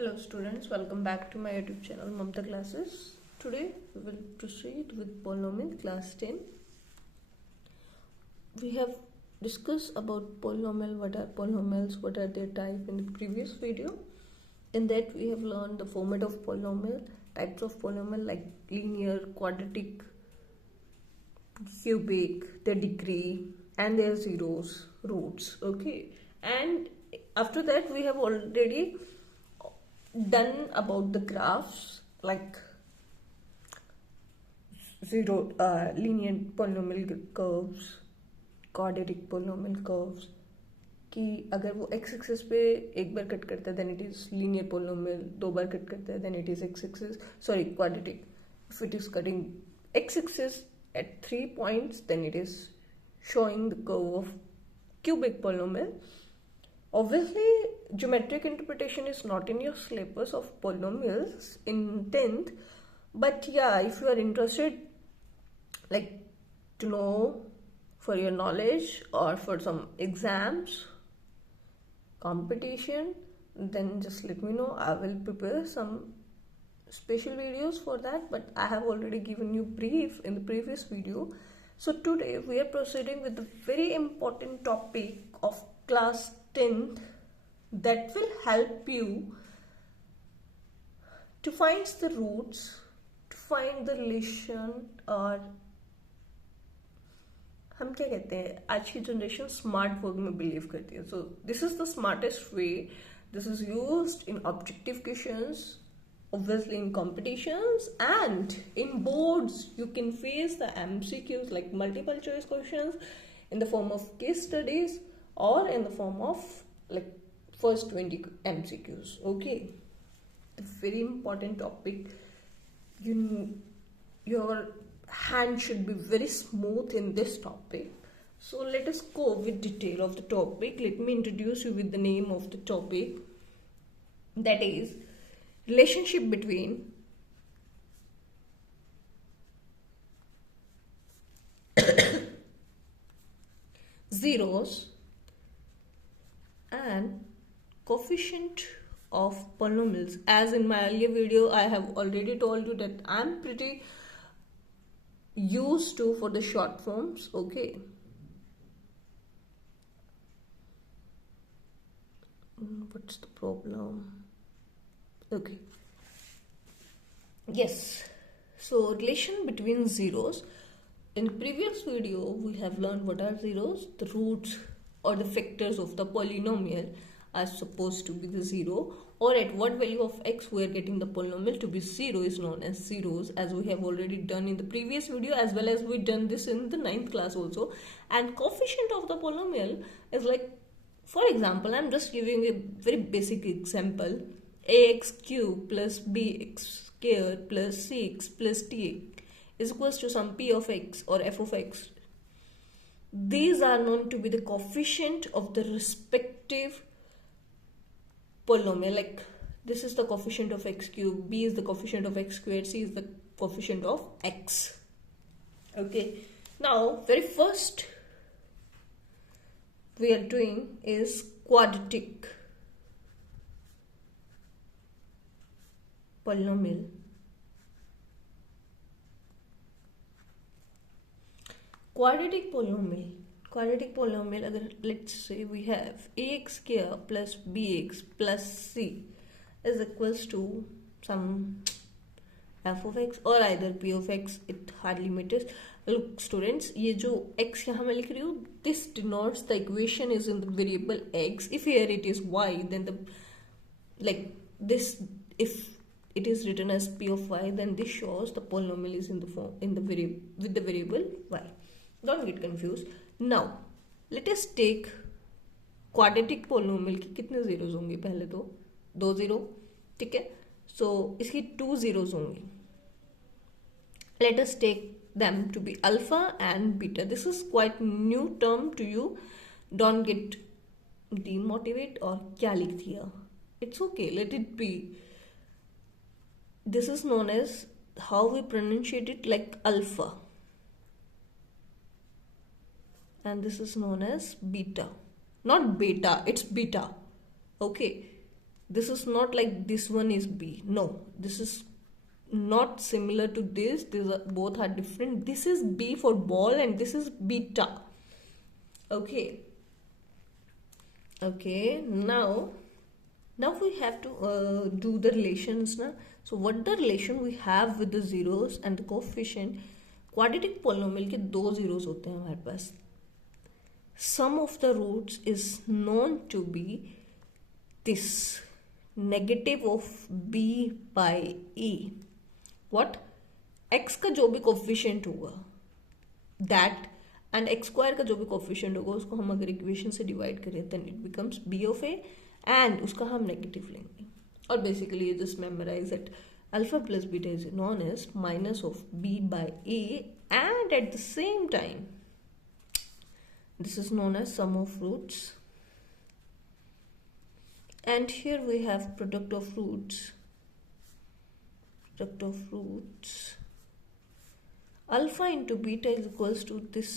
Hello students, welcome back to my YouTube channel Mamta Classes. Today we will proceed with polynomial class 10. We have discussed about polynomial, what are polynomials, what are their type in the previous video. In that we have learned the format of polynomial, types of polynomial like linear, quadratic, cubic, their degree and their zeros, roots. Okay, and after that we have already done about the graphs like linear polynomial curves, quadratic polynomial curves कि अगर वो x axis पे एक बार cut करता है then it is linear polynomial, दो बार cut करता है then it is x axis sorry quadratic. If it is cutting x axis at 3 points then it is showing the curve of cubic polynomial. Obviously geometric interpretation is not in your syllabus of polynomials in 10th, but yeah, if you are interested like to know for your knowledge or for some exams competition, then just let me know. I will prepare some special videos for that, but I have already given you brief in the previous video. So today we are proceeding with the very important topic of class 10th that will help you to find the roots, to find the relation, और हम क्या कहते हैं आज की generation smart work में believe करती है. So this is the smartest way. This is used in objective questions, obviously in competitions, and in boards you can face the MCQs like multiple choice questions in the form of case studies or in the form of like first 20 MCQs. Okay, the very important topic. Your hand should be very smooth in this topic. So let us go with detail of the topic. Let me introduce you with the name of the topic, that is relationship between zeros and coefficient of polynomials. As in my earlier video I have already told you that I'm pretty used to for the short forms. Okay, what's the problem? Okay, yes, so relation between zeros. In previous video we have learned what are zeros. The roots or the factors of the polynomial are supposed to be the zero, or at what value of x we are getting the polynomial to be zero is known as zeros, as we have already done in the previous video, as well as we done this in the 9th class also. And coefficient of the polynomial is like, for example, I'm just giving a very basic example: ax cube plus bx squared plus cx plus t is equals to some p of x or f of x. These are known to be the coefficient of the respective polynomial. Like this is the coefficient of x cube, b is the coefficient of x squared, c is the coefficient of x. Okay, now very first we are doing is quadratic polynomial. Quadratic polynomial अगर let's say we have ax square plus bx plus c is equals to some f of x or either p of x. It hardly matters. Look students, ये जो x यहाँ मैं लिख रही हूँ, this denotes the equation is in the variable x. If here it is y, then the like this, if it is written as p of y, then this shows the polynomial is in the form with the variable y. Don't get confused. Now let us take quadratic polynomial की कितने zeros होंगे? पहले तो 2 0, ठीक है. So इसकी 2 zeros होंगी. Let us take them to be alpha and beta. This is quite new term to you. Don't get demotivated or क्या लिख दिया. It's okay, let it be. This is known as, how we pronunciate it, like alpha, and this is known as beta. Not beta, it's beta. Okay, This is not like this one is b. No, this is not similar to this. These are both are different. This is b for ball and this is beta. Okay, now we have to do the relations now. So what the relation we have with the zeros and the coefficient? Quadratic polynomial के दो zeros होते हैं हमारे पास. Sum of the roots is known to be this negative of b by e. What? x का जो भी coefficient होगा that and x square का जो भी कोफिशिएंट होगा उसको हम अगर इक्वेशन से डिवाइड करें then it becomes b of a and उसका हम नेगेटिव लेंगे. और बेसिकली ये just memorise that alpha plus beta is known as minus of b by a and at the same time this is known as sum of roots. And here we have product of roots. Alpha into beta is equals to this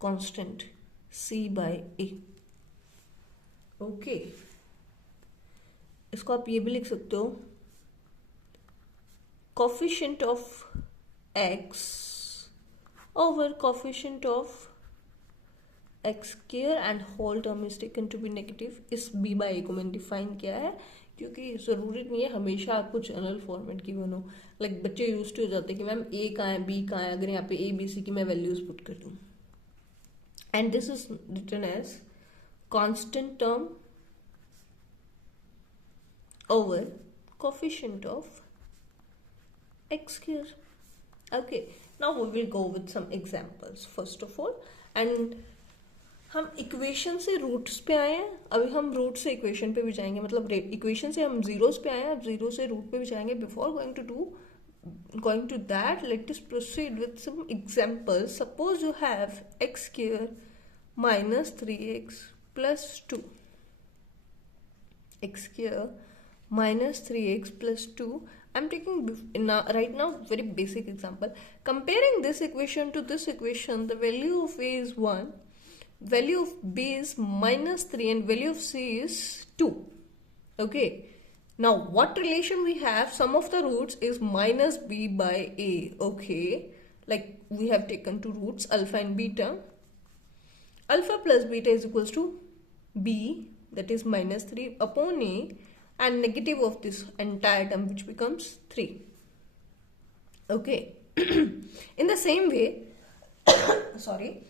constant c by a. Okay, इसको आप ये भी लिख सकते हो coefficient of x over coefficient of x square and whole term is taken to be negative. इस b by a को मैंने डिफाइन किया है क्योंकि ज़रूरी नहीं है हमेशा आपको जनरल फॉर्मेट की बनो. लाइक बच्चे यूज टू हो जाते हैं कि मैम a कहाँ है b कहाँ है, अगर यहाँ पे a b c की मैं वैल्यूज पुट कर दूँ. And this is written as constant term over coefficient of x square. Okay, now we will go with some examples first of all. And हम इक्वेशन से रूट्स पे आए हैं, अभी हम रूट से इक्वेशन पे भी जाएंगे. मतलब इक्वेशन से हम जीरोस पे आए हैं, अब जीरो से रूट पे भी जाएंगे. Before going to that, let us proceed with some examples. Suppose you have x square minus 3x plus 2. X square minus 3x plus 2. I'm taking right now very basic example. Comparing this equation to this equation, the value of a is 1, value of b is minus 3 and value of c is 2. Okay, now what relation we have? Sum of the roots is minus b by a. Okay, like we have taken two roots alpha and beta. Alpha plus beta is equals to b, that is minus 3 upon a, and negative of this entire term which becomes 3. Okay, in the same way sorry,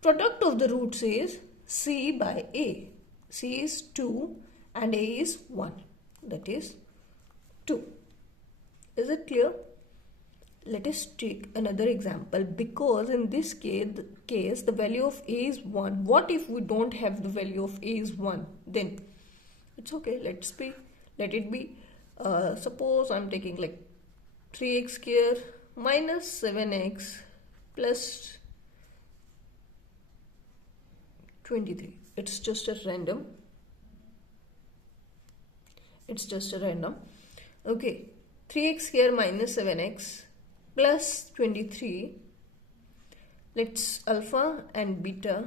product of the roots is c by a. C is 2 and a is 1, that is 2. Is it clear? Let us take another example, because in this case the value of a is 1. What if we don't have the value of a is 1? Then it's okay, let it be. Suppose I'm taking like 3x square minus 7x plus 23. It's just a random. Okay, 3x square minus 7x plus 23. Let's alpha and beta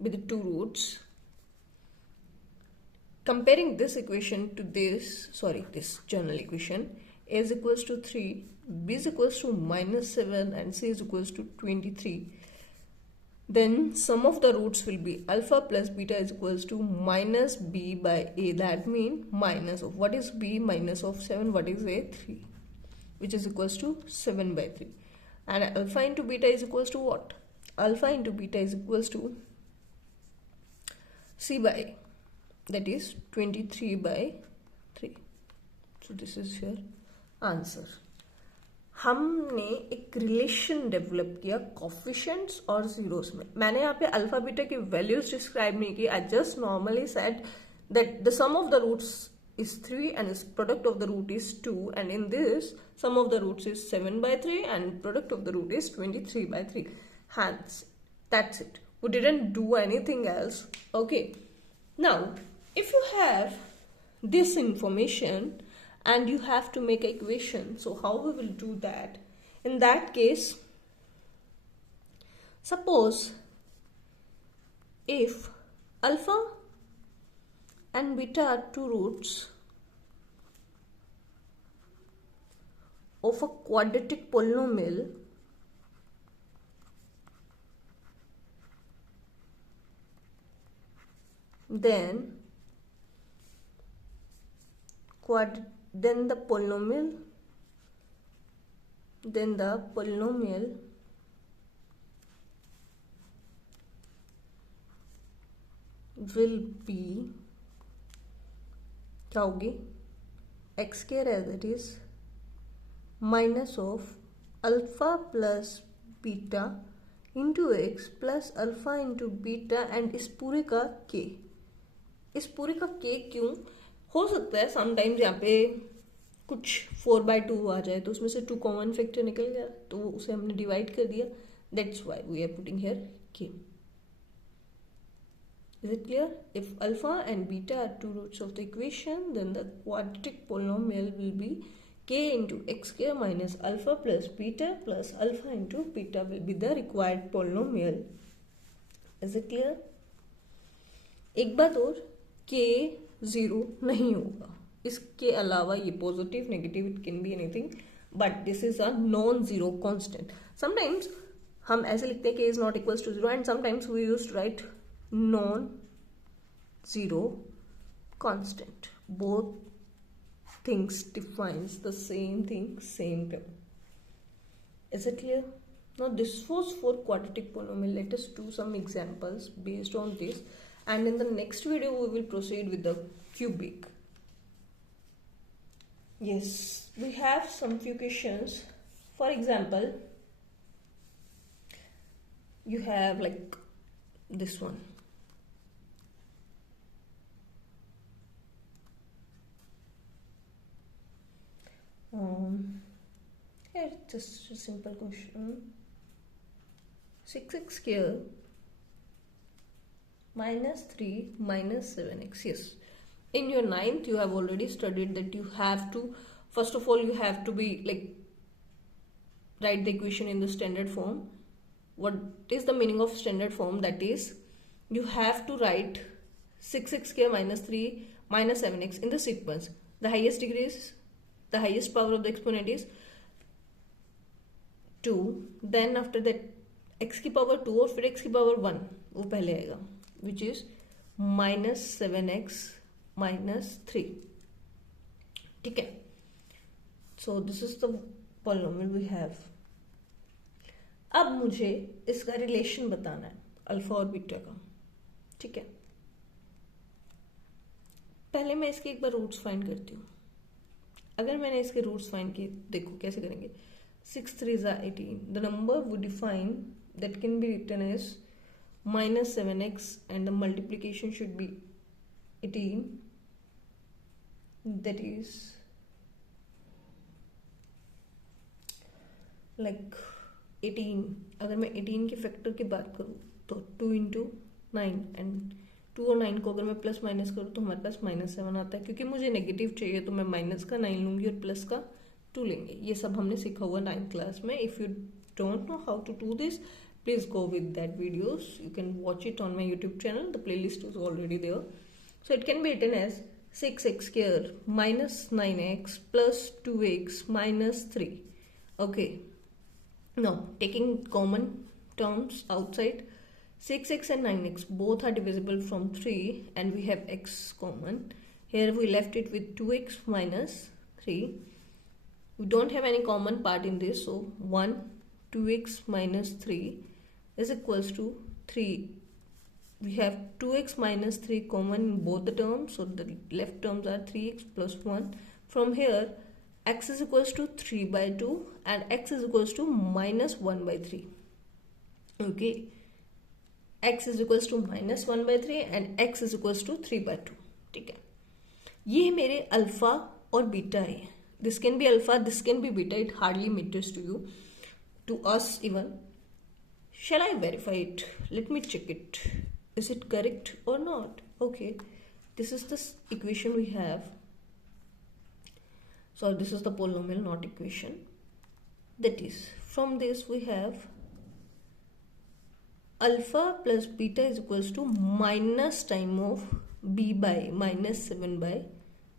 with the two roots. Comparing this equation to this general equation, a is equals to 3, b is equals to minus 7 and c is equals to 23. Then sum of the roots will be alpha plus beta is equals to minus b by a. That means minus of, what is b? Minus of 7, what is a? 3, which is equals to 7 by 3. And alpha into beta is equals to what? Alpha into beta is equals to c by a, that is 23 by 3. So this is your answer. हमने एक relation develop किया coefficients और zeros में. मैंने यहाँ पे alpha beta की values describe नहीं की. I just normally said that the sum of the roots is 3 and its product of the root is 2, and in this sum of the roots is 7 by 3 and product of the root is 23 by 3. Hence that's it, we didn't do anything else. Okay, now if you have this information and you have to make an equation, so how we will do that? In that case, suppose if alpha and beta are two roots of a quadratic polynomial then the polynomial will be क्या होगी x square as it is minus of alpha plus beta into x plus alpha into beta and इस पूरे का k क्यों हो सकता है sometimes यहाँ पे कुछ 4/2 आ जाए तो उसमें से 2 कॉमन फैक्टर निकल गया तो उसे हमने डिवाइड कर दिया, that's why we are putting here k. Is it clear? If alpha and beta are two roots of the equation, then the quadratic polynomial will be k into x square minus alpha plus beta plus alpha into beta will be the required polynomial. Is it clear? एक बात और, k 0 नहीं होगा. इसके अलावा ये positive negative it can be anything but this is a non zero constant. Sometimes हम ऐसे लिखते हैं k is not equals to 0 and sometimes we used to write non-zero constant. Both things defines the same thing, same term. Is it clear? Now this was for quadratic polynomial. Let us do some examples based on this, and in the next video we will proceed with the cubic. Yes, we have some few questions. For example, you have like this one. Here just a simple question. 6x square minus 3 minus 7x. Yes, in your 9th you have already studied that you have to, first of all you have to be like write the equation in the standard form. What is the meaning of standard form? That is, you have to write 6x square minus 3 minus 7x in the sequence. The highest degree is, the highest power of the exponent is 2, then after that x की power 2 और फिर x की power 1 वो पहले आएगा, which is minus 7x minus 3. ठीक है, so this is the polynomial we have. अब मुझे इसका रिलेशन बताना है अल्फा और बीटा का. ठीक है, पहले मैं इसके एक बार रूट्स फाइंड करती हूँ. अगर मैंने इसके रूट्स फाइंड किए, देखो कैसे करेंगे. 6 3s are 18. The number we define that can be written as minus 7x and the multiplication should be 18. That is like 18. अगर मैं 18 के फैक्टर की बात करूँ तो 2 into 9 एंड 2 और 9 को अगर मैं प्लस माइनस करूँ तो हमारे पास -7 आता है. क्योंकि मुझे नेगेटिव चाहिए तो मैं माइनस का 9 लूँगी और प्लस का 2 लेंगे. ये सब हमने सीखा हुआ 9th क्लास में. If you don't know how to do this, please go with that videos. You can watch it on my YouTube channel. The playlist is already there. So it can be written as 6x square minus 9x plus 2x minus 3. Okay, now taking common terms outside, 6x and 9x both are divisible from 3 and we have x common. Here we left it with 2x minus 3. We don't have any common part in this, so 1 2x minus 3 is equals to 3. We have 2x minus 3 common in both the terms, so the left terms are 3x plus 1. From here x is equals to 3/2 and x is equals to minus 1/3. Okay, x is equals to minus 1/3 and x is equals to 3/2. ठीक है, ये मेरे alpha और beta है. This can be alpha, this can be beta. It hardly matters to you, to us even. Shall I verify it? Let me check it. Is it correct or not? Okay, this is the equation we have. So this is the polynomial, not equation. That is, from this we have alpha plus beta is equals to minus time of b by minus 7 by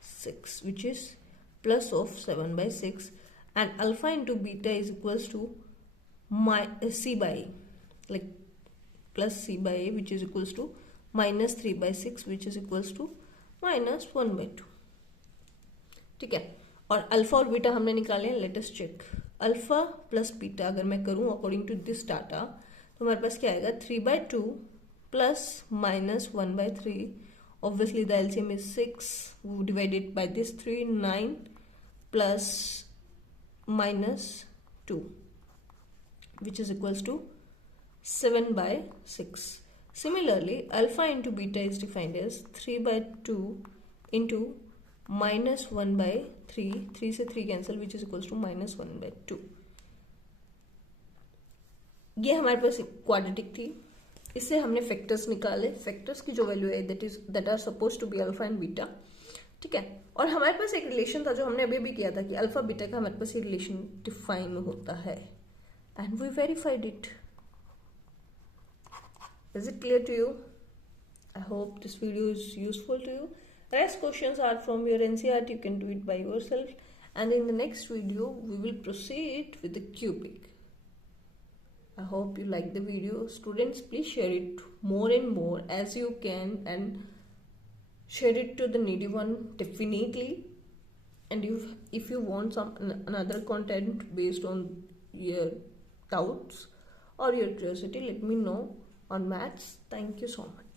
6, which is plus of 7 by 6, and alpha into beta is equals to c by a, like plus c by a, which is equals to minus 3 by 6, which is equals to minus 1 by 2. ठीक है, और alpha और beta हमने निकाले हैं. Let us check. Alpha plus beta अगर मैं करूं अकॉर्डिंग टू दिस डाटा तो हमारे पास क्या आएगा 3 by 2 plus minus 1 by 3. Obviously the LCM is 6. We divided by this 3, 9 plus minus 2, which is equals to 7 by 6. Similarly, alpha into beta is defined as 3 by 2 into minus 1 by 3. 3 से 3 cancel, which is equals to minus 1 by 2. ये हमारे पास quadratic थी. इससे हमने factors निकाले. Factors की जो value है that are suppose to be alpha and beta. ठीक है, और हमारे पास एक रिलेशन था जो हमने अभी भी किया था कि अल्फा बीटा का हमारे पास ये रिलेशन डिफाइन होता है, and we verified it. Is it clear to you? I hope this video is useful to you. Rest questions are from your NCERT. You can do it by yourself. And in the next video, we will proceed with the cubic. I hope you like the video. Students, please share it more and more as you can, and share it to the needy one definitely. And if you want some another content based on your doubts or your curiosity, let me know on maths. Thank you so much.